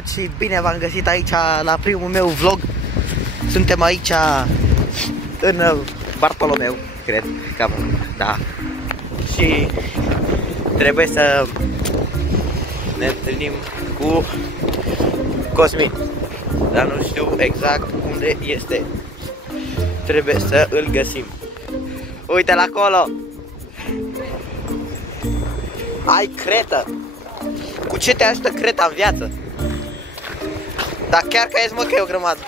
Salut și bine v-am găsit aici la primul meu vlog. Suntem aici în Bartolomeu, cred, cam, da. Și trebuie să ne întâlnim cu Cosmin, dar nu știu exact unde este. Trebuie să îl găsim. Uite-l acolo! Ai cretă! Cu ce te ajută creta în viață? Dar chiar că ești, mă, că e o grămadă.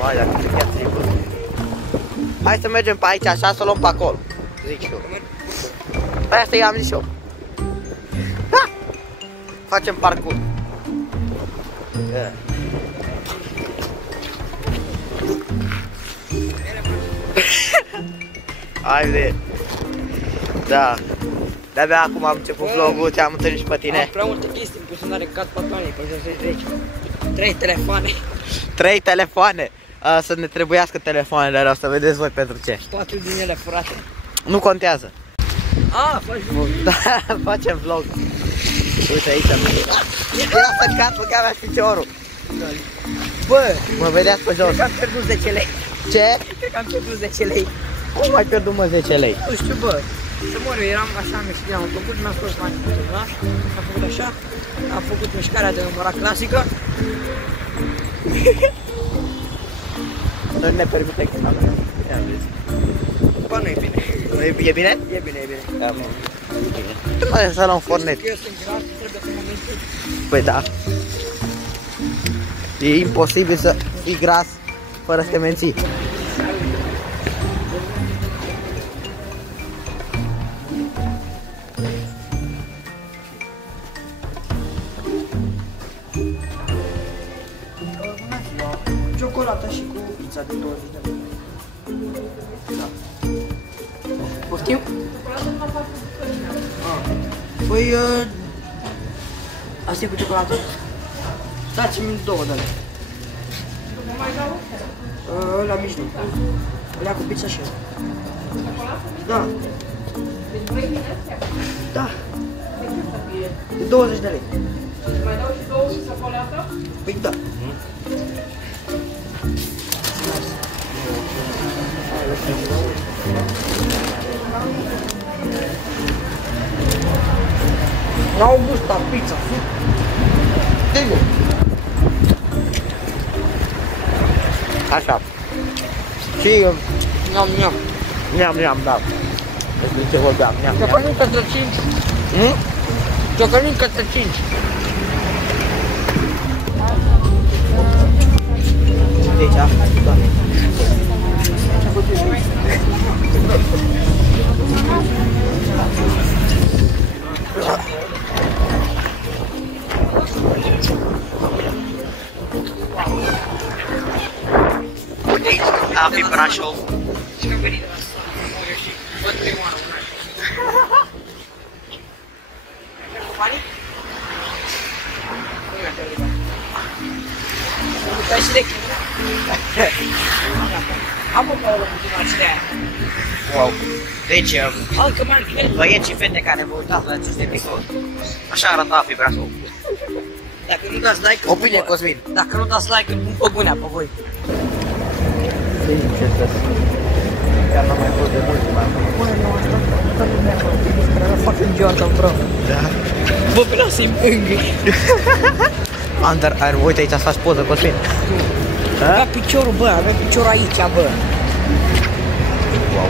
Mai, dacă ce viață e, bă. Hai să mergem pe aici, așa, să o luăm pe acolo, zic eu. Păi asta i-am zis eu. Ha! Facem parcurs. Haide. Da. De-abia acum am început vlogul, te-am întâlnit și pe tine. Am prea multe chestii în buzunare, cad patoane, pe jos de aici. 3 telefoane. 3 telefoane. Să ne trebuiască telefoanele alea, o să vedeți voi pentru ce. 4 din ele furate. Nu contează. Faci vlog. Da, facem vlog. Uite aici. Era să cad, băga mea piciorul. Bă, mă vedeați pe jos. cred că am pierdut 10 lei. Ce? Cred că am pierdut 10 lei. Cum ai pierdut, mă, 10 lei? Nu știu, bă. Să mor, eu eram așa, am făcut, mi-am scos banii pe undeva. Am făcut așa. Am făcut mișcarea de numărat clasică. Noi ne permitem că n-am zis. Bă, nu e bine. E bine? E bine, e bine. Da, mă. E bine. Hai să luăm fornet. Eu sunt gras, trebuie să mă mențin. Păi da. E imposibil să fii gras fără să te menții. Ciocolată și cu pizza de 20 de lei. Da. Poftim? Păi, asta e cu ciocolată? Dați-mi 2 de lei. La mijloc. Lea cu pizza și eu. Da. Da. De 20 de lei. Mai dau și 2 și ciocolată? Păi da. N-au gustat pizza. Dă-i. Așa. Și Neam, da. Despre ce vorbeam, neam. Ciocănică către 5. Ciocănică către 5. Deci, da. Afi Brașov. Am o paulă cu timați de aia. Wow. Deci, Încă mai băieți și fete care vă uitați la acest episod, așa arată Afi Brașov. Dacă nu dați like, Opinie, Cosmin. Dacă nu dați like, îmi pun pe gunea pe voi. Chiar n-am mai fost de mult, mai Bă, nu, asta lumea, era fucking Jordan, bro. da. Bă, vreau să-i înghi. Uite aici să faci poză, Cosmin. Avea piciorul, bă, avea piciorul aici, bă. Wow.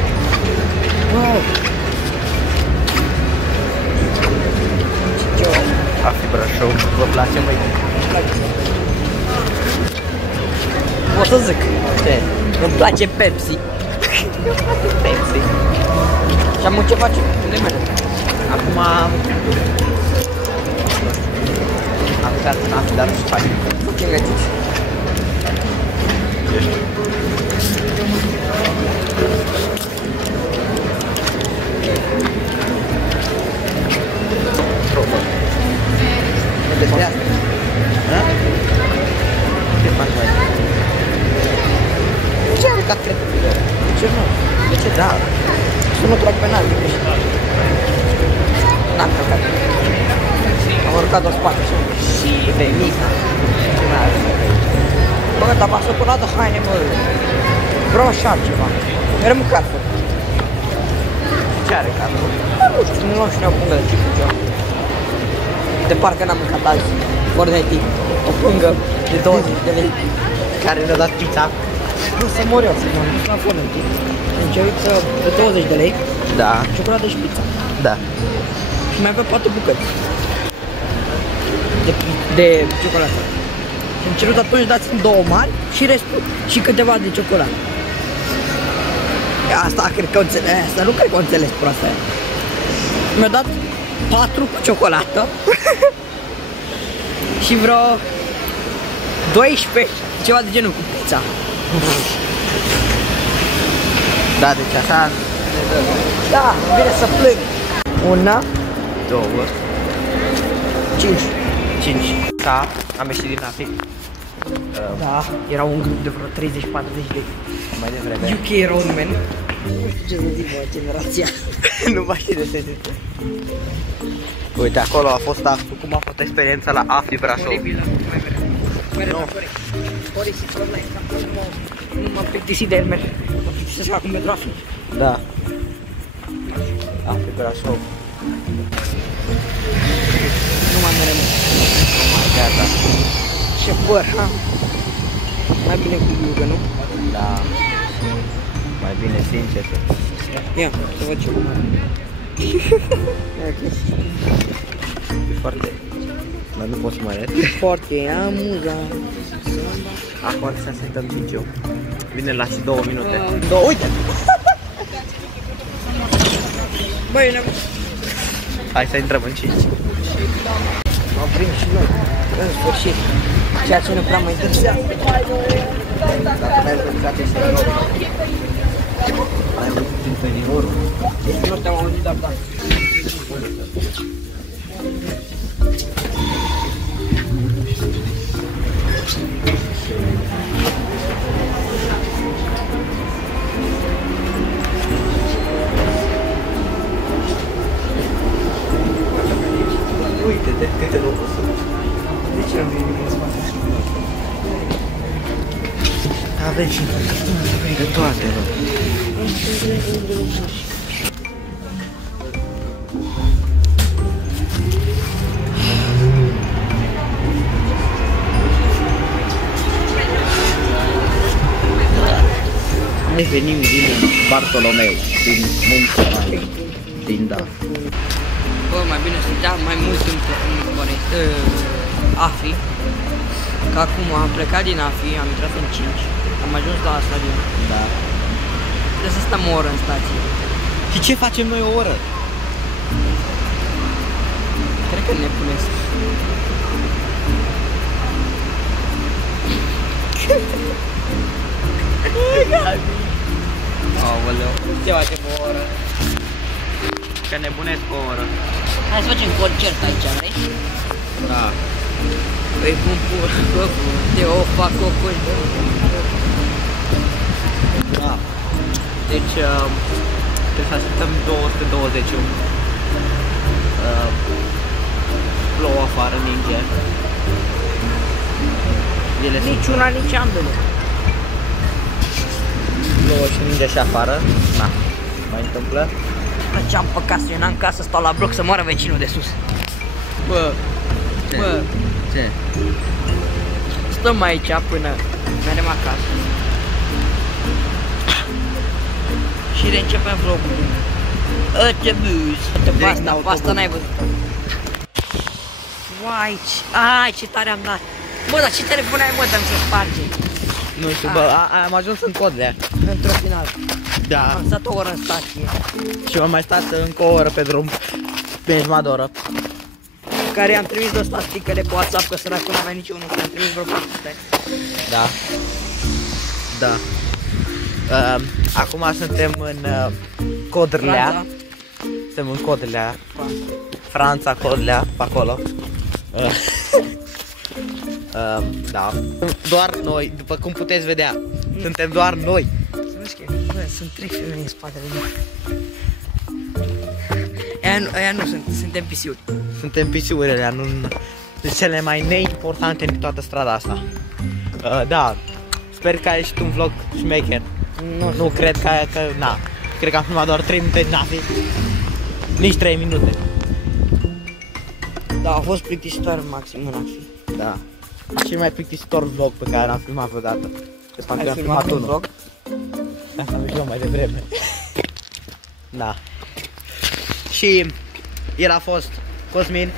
Bă. Afi Brașov, vă place, măi? O să zic. Ce? Îmi place Pepsi. Îmi place Pepsi. Și am ce face? Unde merge? Acum am plecat în Afi, dar nu știu face. Fucking gătiți. Despre asta. Da? Ce faci, mai? Ce am căcat, cred? De ce nu? De ce? Da. Să nu trag penal, de greșit. N-am căcat. am urcat o spate și Venița. Ce mai are? bă, dar m-a săturat de haine, mă. Vreau așa ceva. Mereu mâncat, fă. Ce are capul? Nu știu, ne luăm și ne-o pungă de tipul ceva. De parcă n-am mâncat azi, ori de tip. O pungă de 20 de lei. Care ne-a dat pizza? Nu, să mor eu, să mor, nu s-a fost în timp. Am cerut de 20 de lei, Da. ciocolată și pizza. Da. Și mai avea 4 bucăți de ciocolată. Și am cerut atunci dați-mi 2 mari și restul și câteva de ciocolată. Asta cred că asta nu cred că o înțeles proasta aia. Mi-a dat 4 cu ciocolată și vreo 12, ceva de genul cu pizza. Da, deci așa ne dă. Da, vine să plâng. 1, 2, 5. 5. Da, am ieșit din Afic. Da, era un grup de vreo 30-40 de Mai devreme. UK Roadman. Nu știu ce să zic, bă, generația. Nu mai știu de ce zic. Uite, acolo a fost AFI. Cum a fost experiența la AFI Brașov? Oribilă, mai Nu. Ori și problema e că nu m-am plictisit de el merg. Mă plictisesc acum pentru AFI. Da. AFI Brașov. Nu mai merem. Nu mai gata. Ce păr, ha? Mai bine cu iugă, nu? Da. Mai bine sincer. Ia, să văd ce cum are. E foarte... Dar nu pot să mă arăt. Foarte amuzant. Acum să se dăm 5 eu. Vine la și 2 minute. Uite! Băi, ne-am... Hai să intrăm în 5. Mă oprim și noi, în sfârșit. Ceea ce nu prea mă interesează. Dacă n-ai organizat este noroc. N-ai văzut interiorul. Nu te-am auzit, dar da. Uite de câte locuri sunt. De ce am venit în spate? Avem și de toate, bă. Noi venim din Bartolomeu, din Munțăran, din da. Bă, mai bine să dea mai mult în AFI. Că acum am plecat din AFI, am intrat în 5. Am ajuns la stadion. Da. Trebuie să stăm o oră în stație. Și ce facem noi o oră? Cred că ne puneți. Aoleu. Ce facem o oră? Că nebunesc o oră. Hai să facem concert aici, vrei? Da. Păi cum pur, de o fac o coși. Da. Deci, trebuie să așteptăm 220. Plouă afară, ninge. Ele sunt Nici una, nici ambele. plouă și ninge și afară. Na, mai întâmplă. Ce-am păcat să eu n-am casă, stau la bloc să moară vecinul de sus. Bă, Ce? bă, Ce? stăm aici până merem acasă. Și reîncepem vlogul. Autobuz. Asta n-ai văzut. Uai, ai, ce tare am dat. Bă, dar ce telefon ai, mă, dă-mi să sparge. Nu știu, bă, am ajuns în Codlea. Într-o final. Da. Am stat o oră în stație. Și am mai stat încă o oră pe drum. Pe jumătate de oră. Care am trimis 2 sticăle pe WhatsApp, că săracul n-avea niciunul, că am trimis vreo 400. Da. Da. Acum suntem în Codlea. Franța. Suntem în Codlea. Franța, Codlea, pe acolo. Da. Doar noi, după cum puteți vedea, suntem doar noi. Să vezi că, bă, sunt 3 femei în spatele meu. Ea Aia nu sunt, suntem PC-uri. Suntem PC-urile, nu sunt cele mai neimportante din toată strada asta. Da, sper că ai ieșit un vlog șmecher. Nu cred că na. Cred că am filmat doar 3 minute din navi. Nici 3 minute. Da, a fost plictisitor maxim în fi. Da. Cel mai plictisitor vlog pe care l-am filmat vreodată. Ăsta am Ai filmat un unul. vlog? Asta am filmat mai devreme. Da. Și el a fost Cosmin.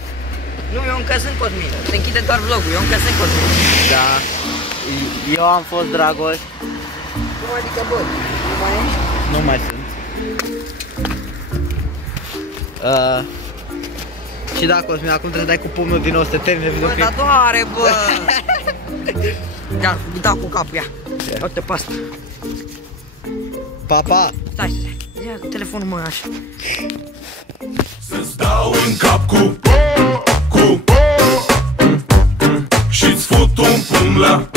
Nu, eu încă sunt Cosmin. Se închide doar vlogul, eu încă sunt Cosmin. Da. Eu am fost Dragoș. Cum adică, bă? Nu mai ești? Nu mai sunt. Și da, Cosmin, acum trebuie să dai cu pumnul din nou să te termine Bă, videoclip. dar doare, bă! Da, cu capul, ia. Uite pe asta. Pa, pa! Stai, ia telefonul mă așa. Să-ți dau în cap cu și-ți fut un pumn la